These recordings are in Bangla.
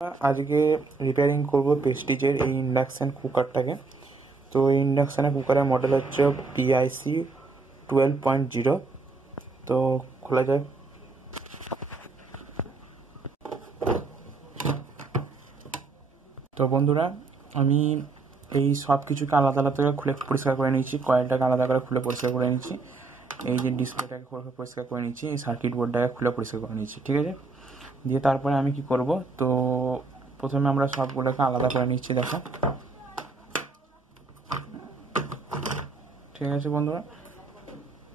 আজকে রিপেয়ারিং করব প্রেস্টিজের এই ইন্ডাকশান কুকারটাকে। তো এই ইন্ডাকশানের কুকারের মডেল হচ্ছে PIC 12.0। তো খোলা যাক। তো বন্ধুরা, আমি এই সব কিছুকে আলাদা আলাদা করে খুলে পরিষ্কার করে নিয়েছি। কয়েলটাকে আলাদা করে খুলে পরিষ্কার করে নিচ্ছি, এই যে ডিসপ্লেটাকে পরিষ্কার করে নিচ্ছি, এই সার্কিট বোর্ডটাকে খুলে পরিষ্কার করে নিচ্ছি, ঠিক আছে। দিয়ে তারপরে আমি কি করব, তো প্রথমে আমরা সবগুলোকে আলাদা করে নিচ্ছি, দেখো, ঠিক আছে বন্ধুরা।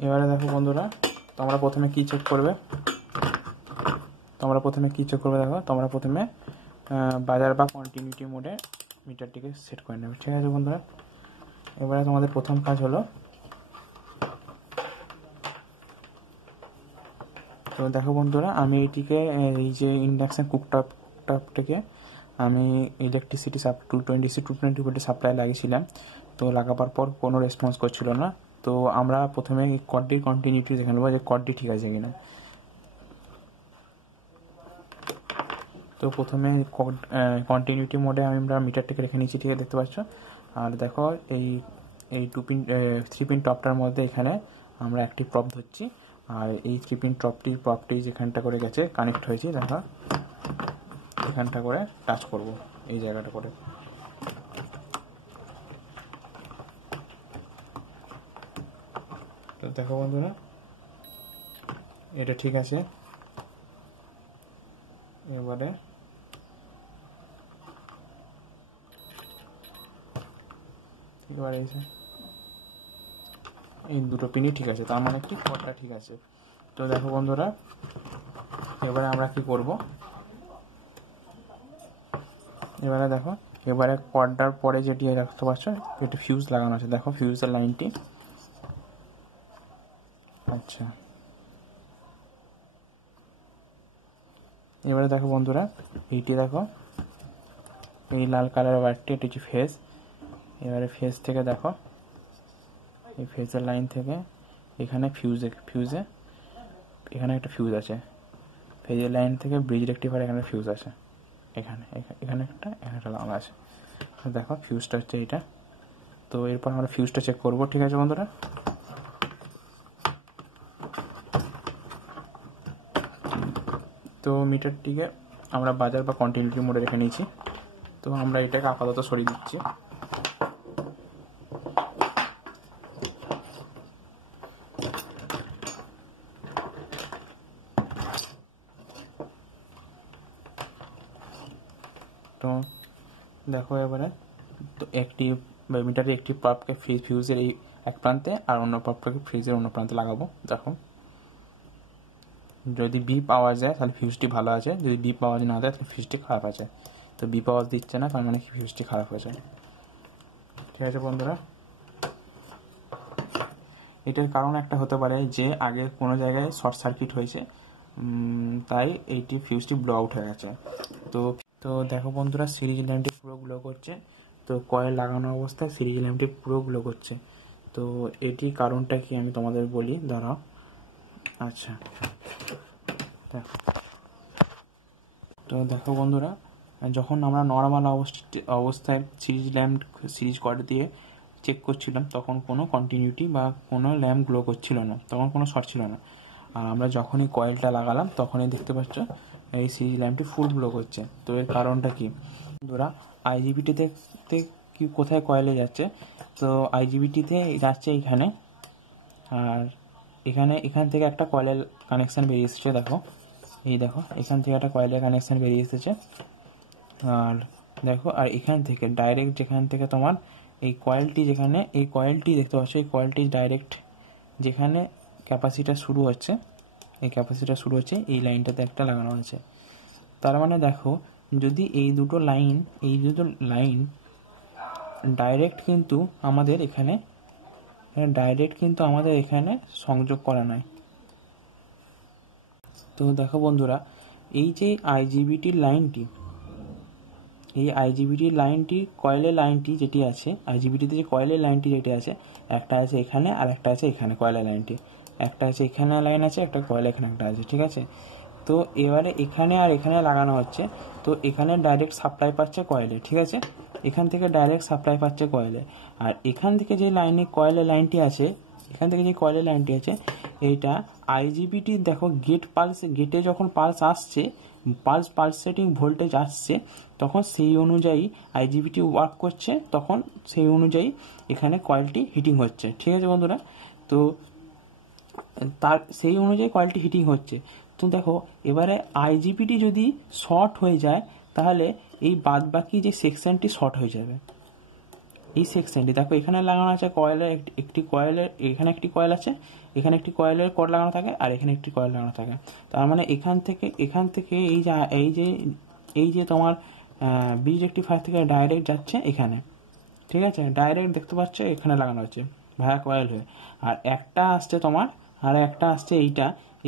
এবারে দেখো বন্ধুরা, তোমরা প্রথমে কি চেক করবে, দেখো, তোমরা প্রথমে বাজার বা কন্টিনিউটি মোডে মিটারটিকে সেট করে নেবে, ঠিক আছে বন্ধুরা। এবারে তোমাদের প্রথম কাজ হলো, তো দেখো বন্ধুরা, আমি এইটিকে এই যে ইন্ডাকশান কুকটপটাকে আমি ইলেকট্রিসিটি 220 ভোল্ট সাপ্লাই লাগিয়েছিলাম। তো লাগাবার পর কোনো রেসপন্স করছিল না। তো আমরা প্রথমে কর্ডটির কন্টিনিউটি দেখে নেবো যে কর্ডটি ঠিক আছে কিনা। তো প্রথমে কন্টিনিউটি মোডে আমরা মিটারটিকে রেখে নিচ্ছি, ঠিক আছে, দেখতে পাচ্ছ। আর দেখো এই 3 পিন টপটার মধ্যে এখানে আমরা একটি প্রপ ধরছি, আর এই 3 পিন প্রপটি যেখানটা করে গেছে কানেক্ট হয়েছে, দেখো এখানটা করে টাচ করব, এই জায়গাটা করে। তো দেখো বন্ধুরা, এটা ঠিক আছে। এবারে এই দুটো পিনই ঠিক আছে, তার মানে কি কর্ডটা ঠিক আছে। তো দেখো বন্ধুরা, এবারে আমরা কি করব, এবারে কর্ডটার পরে যেটি দেখতে পাচ্ছ একটি ফিউজ লাগানো আছে, দেখো ফিউজের লাইনটি। আচ্ছা, এবারে দেখো বন্ধুরা, এইটি দেখো, এই লাল কালার ওয়্যারটি, এটি হচ্ছে ফেজ। এবারে ফেজ থেকে দেখো, এই ফেজের লাইন থেকে এখানে ফিউজে এখানে একটা ফিউজ আছে, ফেজের লাইন থেকে ব্রিজ রেক্টিফায়ার এখানে ফিউজ আছে, এখানে একটা লাগানো আছে। তো দেখো ফিউজটা হচ্ছে এইটা। তো এরপর আমরা ফিউজটা চেক করব, ঠিক আছে বন্ধুরা। তো মিটারটিকে আমরা বাজার বা কন্টিনিউটি মোডে রেখে নিয়েছি। তো আমরা এটাকে আপাতত সরিয়ে দিচ্ছি। তো দেখো এবারে, তো মিটারের একটি পাপকে ফিউজের এই এক প্রান্তে আর অন্য পাপকে ফ্রিজের অন্য প্রান্তে লাগাবো। দেখো, যদি বিপ আওয়াজ যায় তাহলে ফিউজটি ভালো আছে, যদি বিপ আওয়াজ না দেয় তাহলে ফিউজটি খারাপ আছে। তো বিপ আওয়াজ দিচ্ছে না, তার মানে ফিউজটি খারাপ হয়েছে, ঠিক আছে বন্ধুরা। এটার কারণ একটা হতে পারে যে আগে কোনো জায়গায় শর্ট সার্কিট হয়েছে, তাই এইটি ফিউজটি ব্লো আউট হয়ে গেছে। তো দেখো বন্ধুরা, সিরিজ ল্যাম্পটি পুরো গ্লো করছে। তো কয়েল লাগানো অবস্থায় সিরিজ ল্যাম্পটি পুরো গ্লো করছে। তো এটি কারণটা কি আমি তোমাদের বলি, দাঁড়াও। আচ্ছা, দেখো, তো দেখো বন্ধুরা, যখন আমরা নর্মাল অবস্থায় সিরিজ কর্ড দিয়ে চেক করছিলাম, তখন কোনো কন্টিনিউটি বা কোনো ল্যাম্প গ্লো করছিল না, তখন কোনো শর্ট ছিল না। আর আমরা যখনই কয়েলটা লাগালাম তখনই দেখতে পাচ্ছ এই সিরিজ ল্যাম্পটি ফুল গ্লো করছে। তো এর কারণটা কি বন্ধুরা, আইজিবিটিতে কি কোথায় কয়েলে যাচ্ছে, তো আইজিবিটিতে যাচ্ছে এইখানে, আর এখান থেকে একটা কয়েলের কানেকশান বেরিয়ে এসেছে, দেখো, এই দেখো, এখান থেকে একটা কয়েলের কানেকশান বেরিয়ে এসেছে। আর দেখো, আর এখান থেকে ডাইরেক্ট যেখান থেকে তোমার এই কয়েলটি দেখতে পাচ্ছ, এই কয়েলটি ডাইরেক্ট যেখানে ক্যাপাসিটার শুরু হচ্ছে, এই লাইনটাতে একটা লাগানো আছে। তার মানে দেখো, যদি এই দুটো লাইন ডাইরেক্ট কিন্তু আমাদের এখানে সংযোগ করা নয়। তো দেখো বন্ধুরা, এই যে আইজিবিটির লাইনটি কয়েলের লাইনটি যেটি আছে, আইজিবিটিতে যে কয়েলের লাইনটি যেটি আছে, একটা আছে এখানে আর একটা আছে এখানে, কয়েলের লাইনটি একটা আছে এখানে লাইন আছে, একটা কয়েল এখানে একটা আছে, ঠিক আছে। তো এবারে এখানে আর এখানে লাগানো হচ্ছে, তো এখানে ডাইরেক্ট সাপ্লাই পাচ্ছে কয়েলে, ঠিক আছে, এখান থেকে ডাইরেক্ট সাপ্লাই পাচ্ছে কয়েলে। আর এখান থেকে যে লাইনে কয়েলের লাইনটি আছে, এখান থেকে যে কয়েলের লাইনটি আছে, এইটা আইজিবিটি দেখো গেট পালস, গেটে যখন পালস আসছে, পালসেটিং ভোল্টেজ আসছে, তখন সেই অনুযায়ী আইজিবিটি ওয়ার্ক করছে, তখন সেই অনুযায়ী এখানে কয়েলটি হিটিং হচ্ছে, ঠিক আছে বন্ধুরা। তো তার সেই অনুযায়ী কয়েলটি হিটিং হচ্ছে। তো দেখো এবারে আইজিবিটি যদি শর্ট হয়ে যায়, তাহলে এই বাদ বাকি যে সেকশনটি শর্ট হয়ে যাবে। এই সেকশনটি দেখো এখানে লাগানো আছে কয়েলের একটি কয়েলের, এখানে একটি কয়েল আছে, এখানে একটি কয়েলের কর্ড লাগানো থাকে, আর এখানে একটি কয়েল লাগানো থাকে। তার মানে এখান থেকে এই যে তোমার ব্রিজ রেকটিফায়ার থেকে ডাইরেক্ট যাচ্ছে এখানে, ঠিক আছে, ডাইরেক্ট দেখতে পাচ্ছ এখানে লাগানো হচ্ছে ভায়া কয়েল হয়ে। আর একটা আসছে তোমার, আর একটা আসছে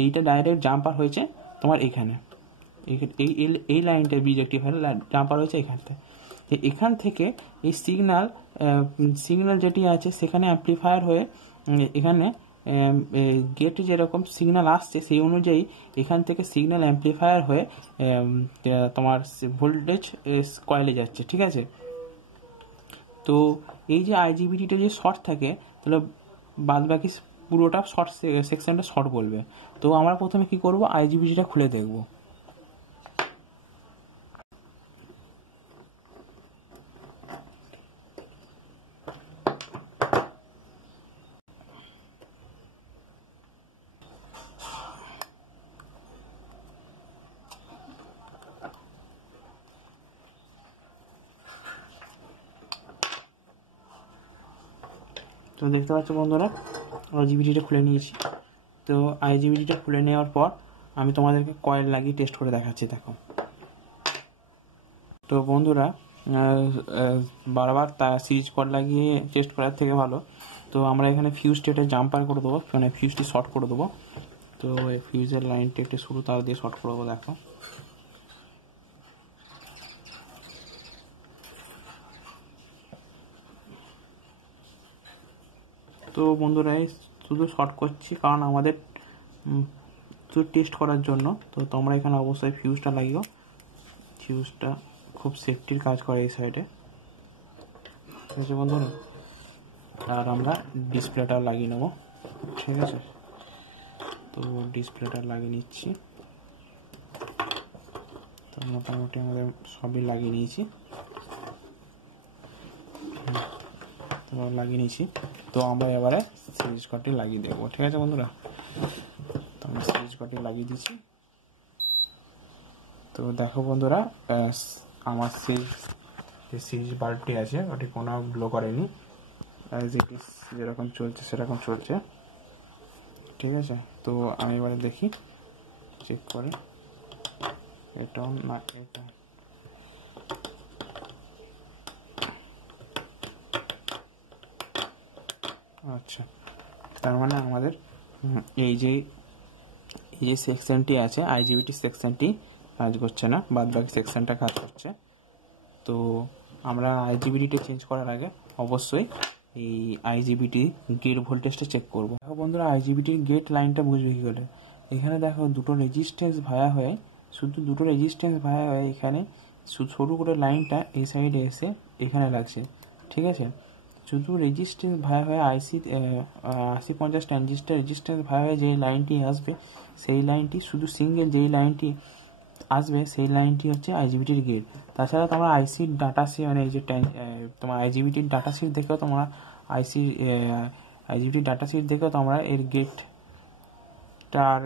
এইটা ডাইরেক্ট জাম্পার হয়েছে তোমার এখানে, এই লাইনটা ব্রিজ রেকটিফায়ার জাম্পার হয়েছে এখানটা। এখান থেকে এই সিগন্যাল যেটি আছে সেখানে অ্যাম্প্লিফায়ার হয়ে এখানে গেটে যেরকম সিগন্যাল আসছে সেই অনুযায়ী এখান থেকে সিগন্যাল অ্যাম্প্লিফায়ার হয়ে তোমার ভোল্টেজ কয়েলে যাচ্ছে, ঠিক আছে। তো এই যে আইজিবিটিটা যে শর্ট থাকে, তাহলে বাদ বাকি পুরোটা শর্ট সেকশনটা শর্ট বলবে। তো আমরা প্রথমে কি করব, আইজিবিটিটা খুলে দেখব। তো দেখতে পাচ্ছ বন্ধুরা, আইজিবিটিটা খুলে নিয়েছি। তো আইজিবিটিটা খুলে নেওয়ার পর আমি তোমাদেরকে কয়েল লাগিয়ে টেস্ট করে দেখাচ্ছি, দেখো। তো বন্ধুরা, বারবার সিরিজ কর্ড লাগিয়ে টেস্ট করার থেকে ভালো, তো আমরা এখানে ফিউজটি এটা জাম্পার করে দেবো, মানে ফিউজটি শর্ট করে দেবো। তো এই ফিউজের লাইনটি একটু শুরু তার দিয়ে শর্ট করে দেবো, দেখো। তো বন্ধুরা শুধু শর্ট করছি কারণ আমাদের শুধু টেস্ট করার জন্য। তো তোমরা এখানে অবশ্যই ফিউজটা লাগিও, ফিউজটা খুব সেফটির কাজ করে এই সাইডে, ঠিক আছে বন্ধুরা। আর আমরা ডিসপ্লেটা লাগিয়ে নেব, ঠিক আছে। তো ডিসপ্লেটা লাগিয়ে নিচ্ছি। তো মোটামুটি আমাদের সবই লাগিয়ে নিয়েছি, লাগিয়ে নিয়েছি। তো আমরা এবারে সিরিজ কর্ডটি লাগিয়ে দেবো, ঠিক আছে বন্ধুরা। তো আমি সিরিজ কর্ডটি লাগিয়ে দিচ্ছি। তো দেখো বন্ধুরা, আমার সিরিজ বাল্বটি আছে ওটি কোনো গ্লো করেনি, অ্যাজ ইট ইজ যেরকম চলছে সেরকম চলছে, ঠিক আছে। তো আমি এবারে দেখি, চেক করে এটা না এটা, আচ্ছা। তার মানে আমাদের এই যে সেকশনটি আছে আইজিবিটি সেকশনটি কাজ করছে না, বাদ বাকি সেকশনটা কাজ করছে। তো আমরা আইজিবিটিটা চেঞ্জ করার আগে অবশ্যই এই আইজিবিটি গেট ভোল্টেজটা চেক করব। দেখো বন্ধুরা, আইজিবিটির গেট লাইনটা বুঝবে কী করে, এখানে দেখো দুটো রেজিস্ট্যান্স ভায়া হয়ে, শুধু দুটো রেজিস্ট্যান্স ভায়া হয়ে এখানে সরু করে লাইনটা এই সাইডে এসে এখানে লাগছে, ঠিক আছে। শুধু রেজিস্ট্যান্স ভায়া হয়ে 80-50 ট্রানজিস্টার রেজিস্ট্যান্স ভায়া হয়ে যে লাইনটি আসবে, সেই লাইনটি শুধু সিঙ্গেল যেই লাইনটি আসবে সেই লাইনটি হচ্ছে আইজিবিটির গেট। তাছাড়া তোমরা আইসির ডাটা শিট, মানে এই যে তোমার আইজিবিটির ডাটা শিট দেখেও তোমরা আইজিবিটির ডাটা শিট দেখেও তোমরা এর গেটটার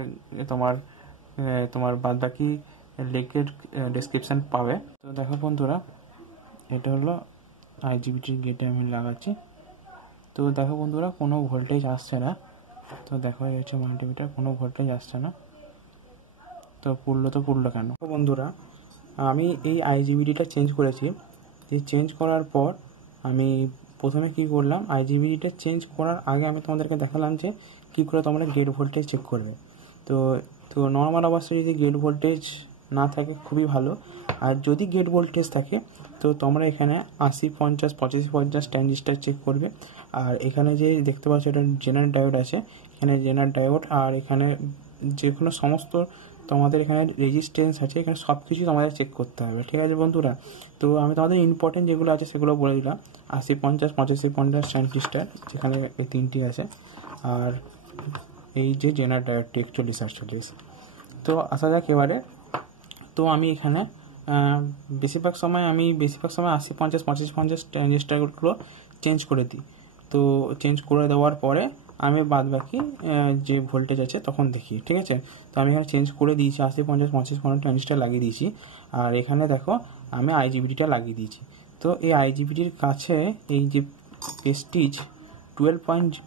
তোমার বাদ বাকি লেকের ডেসক্রিপশন পাবে। তো দেখো বন্ধুরা, এটা হলো আইজিবিটির গেটে আমি লাগাচ্ছি। তো দেখো বন্ধুরা, কোনো ভোল্টেজ আসছে না। তো দেখো এই হচ্ছে মাল্টিমিটার, কোনো ভোল্টেজ আসছে না। তো পুরলো কেন বন্ধুরা, আমি এই আইজিবিটিটা চেঞ্জ করেছি। এই চেঞ্জ করার পর আমি প্রথমে কি করলাম, আইজিবিটিটা চেঞ্জ করার আগে আমি তোমাদেরকে দেখালাম যে কী করে তোমরা গেট ভোল্টেজ চেক করবে। তো নর্মাল অবস্থায় যদি গেট ভোল্টেজ না থাকে খুবই ভালো, আর যদি গেট ভোল্টেজ থাকে তো তোমরা এখানে 80-50, 25-50 ট্রানজিস্টার চেক করবে। আর এখানে যে দেখতে পাচ্ছ এটা জেনারেল ডায়োড আছে, এখানে জেনারেল ডায়োড, আর এখানে যে কোনো সমস্ত তোমাদের এখানে রেজিস্ট্যান্স আছে, এখানে সব কিছু তোমাদের চেক করতে হবে, ঠিক আছে বন্ধুরা। তো আমি তোমাদের ইম্পর্টেন্ট যেগুলো আছে সেগুলো বলে দিলাম, 80, 50, 85, 50 ট্রানজিস্টার, যেখানে এই 3টি আছে, আর এই যে জেনার ডায়োডটি 41, 48। তো আসা যাক এবারে। তো আমি এখানে বেশিরভাগ সময় 80, 50, 25, 50 ট্রানজিস্টারগুলো চেঞ্জ করে দিই। তো চেঞ্জ করে দেওয়ার পরে আমি বাদ বাকি যে ভোল্টেজ আছে তখন দেখি, ঠিক আছে। তো আমি এখানে চেঞ্জ করে দিয়েছি, 80, 50, 25, 50 ট্রানজিস্টার লাগিয়ে দিয়েছি। আর এখানে দেখো আমি আইজিবিটিটা লাগিয়ে দিয়েছি। তো এই আইজিবিটির কাছে এই যে প্রেস্টিজ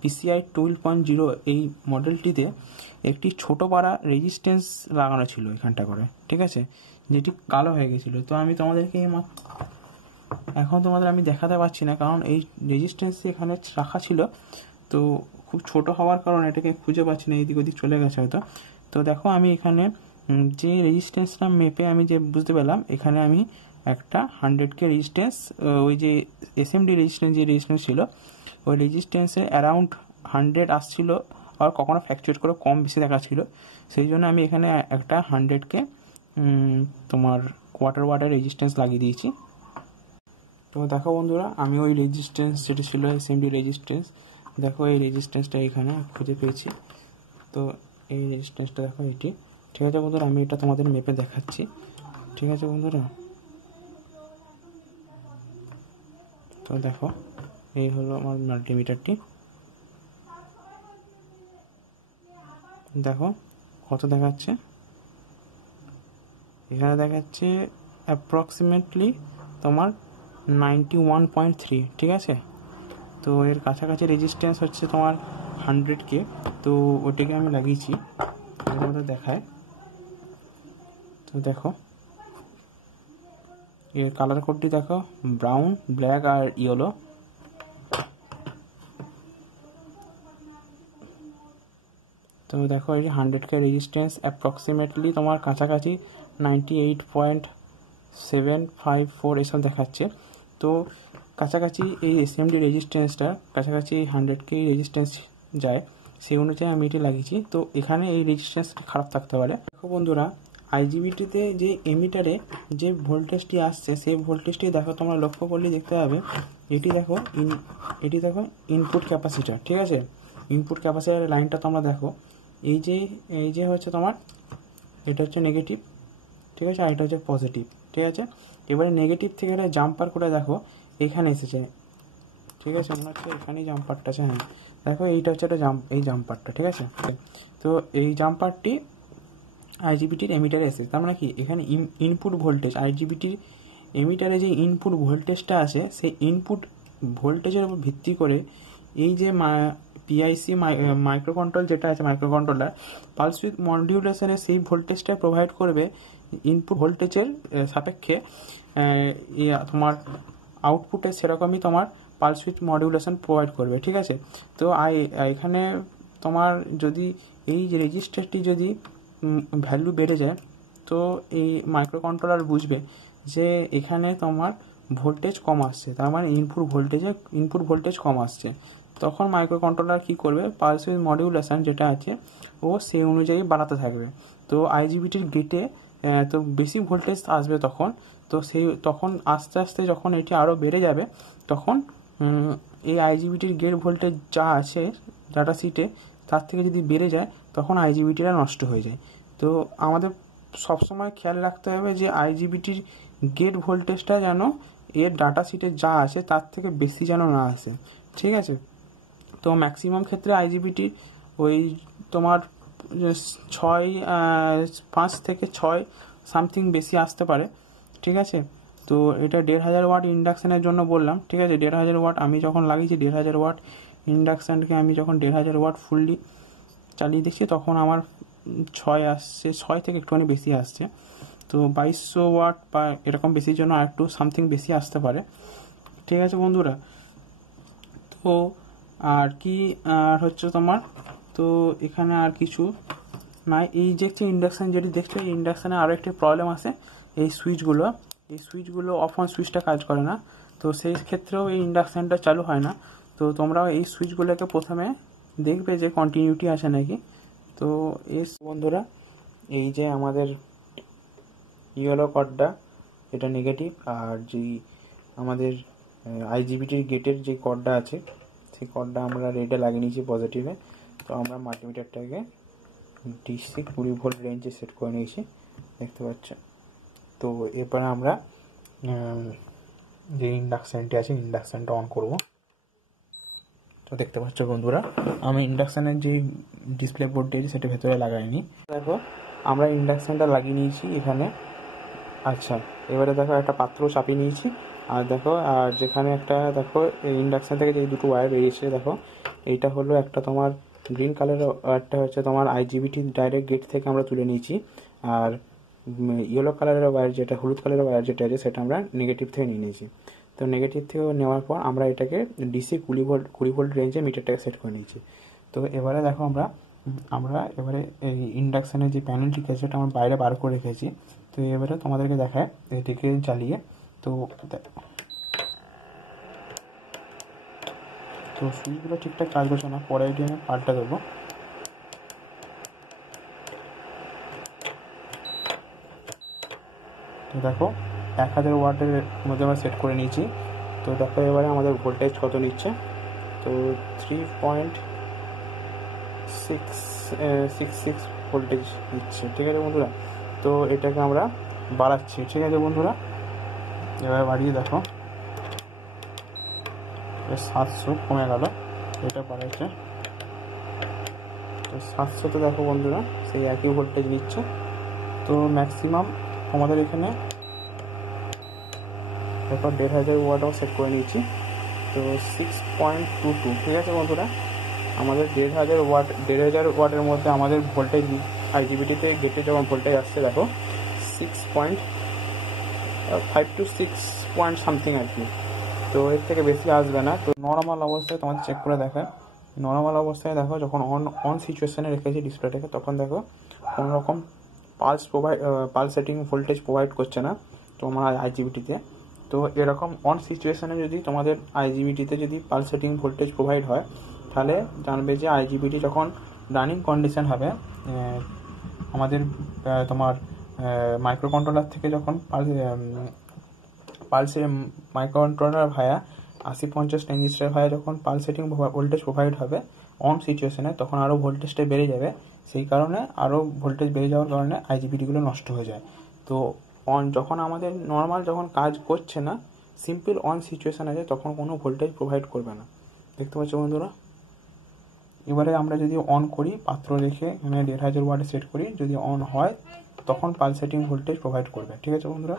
PCI 12.0 এই মডেলটিতে একটি ছোট পারা রেজিস্ট্যান্স লাগানো ছিল এখানটা করে, ঠিক আছে, যেটি কালো হয়ে গেছিলো। তো আমি তোমাদেরকে এখন তোমাদের আমি দেখাতে পারছি না, কারণ এই রেজিস্ট্যান্সটি এখানে রাখা ছিল, তো খুব ছোট হওয়ার কারণে এটাকে খুঁজে পাচ্ছি না, এদিক ওদিক চলে গেছে হয়তো। তো দেখো আমি এখানে যে রেজিস্ট্যান্সটা মেপে আমি যে বুঝতে পেলাম, এখানে আমি একটা 100K রেজিস্ট্যান্স, ওই যে এসএমডি রেজিস্ট্যান্স যে রেজিস্ট্যান্স ছিল ওই রেজিস্ট্যান্সে অ্যারাউন্ড 100 আসছিল, আর কখনো ফ্যাকচুয়েট করে কম বেশি দেখাচ্ছিল। সেই জন্য আমি এখানে একটা 100K তোমার কোয়ার্টার ওয়াটের রেজিস্ট্যান্স লাগিয়ে দিয়েছি। তো দেখো বন্ধুরা, আমি ওই রেজিস্ট্যান্স যেটি ছিল এসএমডি রেজিস্ট্যান্স, দেখো এই রেজিস্ট্যান্সটা এখানে খুঁজে পেয়েছি। তো এই রেজিস্ট্যান্সটা দেখো এটি, ঠিক আছে বন্ধুরা, আমি এটা তোমাদের মেপে দেখাচ্ছি, ঠিক আছে বন্ধুরা। তো দেখো এই হলো আমার মাল্টিমিটারটি, দেখো কত দেখাচ্ছে, এখানে দেখাচ্ছে অ্যাপ্রক্সিমেটলি তোমার 91.3, ঠিক আছে। তো এর কাছাকাছি রেজিস্ট্যান্স হচ্ছে তোমার 100K। তো ওটাকে আমি লাগিয়েছি, তোমাদের দেখায়। তো দেখো এর কালার কোডটি দেখো, ব্রাউন, ব্ল্যাক আর ইয়েলো। তো দেখো এই 100K রেজিস্ট্যান্স অ্যাপ্রক্সিমেটলি তোমার কাছাকাছি 98.754 এসব দেখাচ্ছে। তো কাছাকাছি এই এসএমডি রেজিস্ট্যান্সটা কাছাকাছি 100K রেজিস্ট্যান্স যায়, সেই অনুযায়ী আমি এটি লাগিয়েছি। তো এখানে এই রেজিস্ট্যান্সটি খারাপ থাকতে পারে। দেখো বন্ধুরা, আইজিবিটিতে যে এমিটারে যে ভোল্টেজটি আসছে সেই ভোল্টেজটি দেখো, তোমরা লক্ষ্য করলে দেখতে পাবে এটি দেখো ইনপুট ক্যাপাসিটার, ঠিক আছে। ইনপুট ক্যাপাসিটারের লাইনটা তোমরা দেখো, এই যে হচ্ছে তোমার, এটা হচ্ছে নেগেটিভ, ঠিক আছে, আর এটা হচ্ছে পজিটিভ, ঠিক আছে। এবারে নেগেটিভ থেকে এটা জাম্পার করে দেখো এখানে এসেছে, ঠিক আছে, মনে হচ্ছে এখানেই জাম্পারটা আছে, হ্যাঁ দেখো এইটা হচ্ছে একটা এই জাম্পারটা, ঠিক আছে। তো এই জাম্পারটি আইজিবিটির এমিটারে এসেছে, তার মানে কি এখানে ইনপুট ভোল্টেজ, আইজিবিটির এমিটারে যে ইনপুট ভোল্টেজটা আছে সেই ইনপুট ভোল্টেজের উপর ভিত্তি করে এই যে পিআইসি মাইক্রোকন্ট্রোল যেটা আছে, মাইক্রোকন্ট্রোলার পালস উইথ মডিউলেশনে সেই ভোল্টেজটা প্রোভাইড করবে ইনপুট ভোল্টেজের সাপেক্ষে তোমার আউটপুটে সেরকমই তোমার পালস উইথ মডিউলেশন প্রোভাইড করবে, ঠিক আছে। তো এখানে তোমার যদি এই যে রেজিস্টারটি যদি ভ্যালু বেড়ে যায়, তো এই মাইক্রোকন্ট্রোলার বুঝবে যে এখানে তোমার ভোল্টেজ কম আসছে, তার মানে ইনপুট ভোল্টেজ কম আসছে। তখন মাইক্রোকন্ট্রোলার কি করবে, পালস উইথ মডিউলেশন যেটা আছে ও সেই অনুযায়ী বাড়াতে থাকবে। তো আইজিবিটির গেটে তো বেশি ভোল্টেজ আসবে তখন আস্তে আস্তে যখন এটি আরও বেড়ে যাবে, তখন এই আইজিবিটির গেট ভোল্টেজ যা আছে ডাটা শিটে তার থেকে যদি বেড়ে যায়, তখন আইজিবিটিটা নষ্ট হয়ে যায়। তো আমাদের সবসময় খেয়াল রাখতে হবে যে আইজিবিটির গেট ভোল্টেজটা যেন এর ডাটা শিটে যা আছে তার থেকে বেশি যেন না আসে, ঠিক আছে। তো ম্যাক্সিমাম ক্ষেত্রে আইজিবিটি ওই তোমার 5 থেকে 6 সামথিং বেশি আসতে পারে, ঠিক আছে। তো এটা 1500 ওয়াট ইন্ডাকশানের জন্য বললাম, ঠিক আছে। 1500 ওয়াট আমি যখন লাগিয়েছি, 1500 ওয়াট ইন্ডাকশানকে আমি যখন 1500 ওয়াট ফুললি চালিয়ে দেখছি, তখন আমার 6 আসছে, 6 থেকে একটুখানি বেশি আসছে। তো 2200 ওয়াট বা এরকম বেশির জন্য আর একটু সামথিং বেশি আসতে পারে, ঠিক আছে বন্ধুরা। তো আর কি আর হচ্ছে তোমার, তো এখানে আর কিছু নাই। এই যে ইন্ডাকশান যেটি দেখছো, এই ইন্ডাকশানে আরও একটি প্রবলেম আছে, এই সুইচগুলো অফ অন সুইচটা কাজ করে না। তো সেই ক্ষেত্রেও এই ইন্ডাকশানটা চালু হয় না। তো তোমরাও এই সুইচগুলোকে প্রথমে দেখবে যে কন্টিনিউটি আছে নাকি। তো এই বন্ধুরা, এই যে আমাদের ইয়েলো কর্ডটা এটা নেগেটিভ, আর যেই আমাদের আইজিবিটির গেটের যে কর্ডটা আছে সেই কর্ডটা আমরা রেডে লাগিয়ে নিয়েছি পজিটিভে। তো আমরা মাল্টিমিটারটাকে ডিসি 20 ভোল্ট রেঞ্জে সেট করে নিয়েছি, দেখতে পাচ্ছ। তো এরপরে আমরা যে ইন্ডাকশানটি আছে ইন্ডাকশানটা অন করব। তো দেখতে পাচ্ছ বন্ধুরা, আমি ইন্ডাকশানের যে ডিসপ্লে বোর্ডটি আছে সেটা ভেতরে লাগাইনি। দেখো আমরা ইন্ডাকশানটা লাগিয়ে নিয়েছি এখানে। আচ্ছা, এবারে দেখো একটা পাত্র চাপিয়ে নিয়েছি, আর দেখো আর যেখানে একটা দেখো এই ইন্ডাকশান থেকে যে দুটো ওয়্যার বেরিয়েছে, দেখো এইটা হলো একটা তোমার গ্রিন কালারের ওয়্যারটা হচ্ছে তোমার আইজিবিটি ডাইরেক্ট গেট থেকে আমরা তুলে নিয়েছি, আর ইয়েলো কালারের ওয়্যার যেটা হলুদ কালারের ওয়্যার যেটা আছে সেটা আমরা নেগেটিভ থেকে নিয়ে নিয়েছি। তো নেগেটিভ থেকে নেওয়ার পর আমরা এটাকে ডিসি 20 ভোল্ট রেঞ্জে মিটারটাকে সেট করে নিয়েছি। তো এবারে দেখো আমরা এবারে এই ইন্ডাকশানের যে প্যানেলটি আছে সেটা আমরা বাইরে বার করে রেখেছি। তো এবারে তোমাদেরকে দেখায় এটিকে জ্বালিয়ে। তো সুইচগুলো ঠিকঠাক কাজ করছে না, পরে এটি আমি পাল্টা দেবো। তো দেখো 1000 ওয়াটের মধ্যে আমরা সেট করে নিয়েছি। তো দেখো এবারে আমাদের ভোল্টেজ কত নিচ্ছে, তো 3.66 ভোল্টেজ নিচ্ছে, ঠিক আছে বন্ধুরা। তো এটাকে আমরা বাড়াচ্ছি, ঠিক আছে বন্ধুরা। এবার বাড়িয়ে দেখো 700 কমে গেল, এটা বাড়াচ্ছে। তো 700তে দেখো বন্ধুরা সেই একই ভোল্টেজ নিচ্ছে। তো ম্যাক্সিমাম আমাদের এখানে দেখো 1500 ওয়াটও সেট করে নিয়েছি। তো 6.22, ঠিক আছে বন্ধুরা। আমাদের 1500 ওয়াটের মধ্যে আমাদের ভোল্টেজ আইজিবিটিতে গেটে যখন ভোল্টেজ আসছে দেখো 6.5 to 6 পয়েন্ট সামথিং আর কি। তো এর থেকে বেশি আসবে না। তো নর্মাল অবস্থায় তোমাদের চেক করে দেখায়, নর্মাল অবস্থায় দেখো যখন অন সিচুয়েশানে রেখেছি ডিসপ্লেটাকে, তখন দেখো কোনো রকম পালস সেটিং ভোল্টেজ প্রোভাইড করছে না তোমার আইজিবিটিতে। তো এরকম অন সিচুয়েশানে যদি তোমাদের আইজিবিটিতে যদি পালস সেটিং ভোল্টেজ প্রোভাইড হয়, তাহলে জানবে যে আইজিবিটি যখন রানিং কন্ডিশন হবে, আমাদের তোমার মাইক্রো কন্ট্রোলার থেকে যখন পালসে মাইক্রো কন্ট্রোলার ভায়া 8050 ট্রানজিস্টার ভায়া যখন পালস সেটিং ভোল্টেজ প্রোভাইড হবে অন সিচুয়েশনে, তখন আরও ভোল্টেজটা বেড়ে যাবে। সেই কারণে আরও ভোল্টেজ বেড়ে যাওয়ার কারণে আইজিবিটিগুলো নষ্ট হয়ে যায়। তো যখন আমাদের নর্মাল যখন কাজ করছে না, সিম্পল অন সিচুয়েশান আছে, তখন কোনো ভোল্টেজ প্রোভাইড করবে না, দেখতে পাচ্ছ বন্ধুরা। এবারে আমরা যদি অন করি, পাত্র রেখে এখানে 1500 ওয়াটে সেট করি, যদি অন হয় তখন পালস সেটিং ভোল্টেজ প্রোভাইড করবে, ঠিক আছে বন্ধুরা।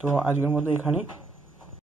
তো আজকের মধ্যে এখানেই।